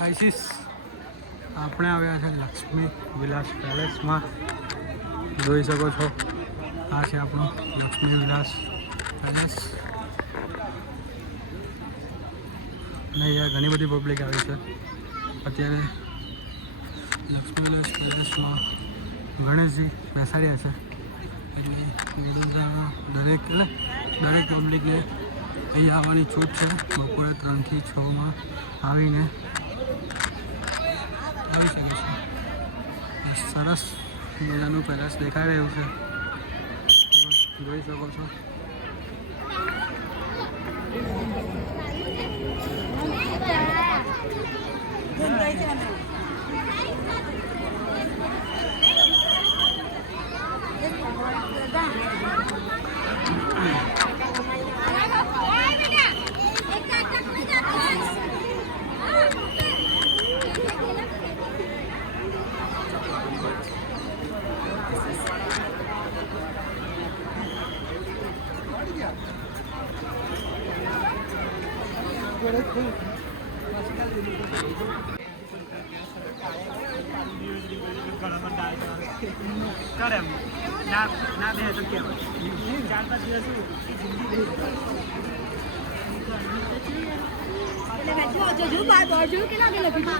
Eyes આપણે આવ્યા છે લક્ષ્મી વિલાસ પેલેસમાં. જોઈ શકો છો આ છે આપણું લક્ષ્મી વિલાસ પેલેસ. અને અહીંયા ઘણી બધી પબ્લિક આવી છે અત્યારે. લક્ષ્મી વિલાસ પેલેસમાં ગણેશજી બેસાડ્યા છે એટલે દરેક પબ્લિકને અહીંયા આવવાની છૂટ છે. બપોરે 3 થી 6 આવીને આવી શકે છે. સરસ મજાનું પેલેસ દેખાઈ રહ્યું છે, જોઈ શકો છો. કેટલા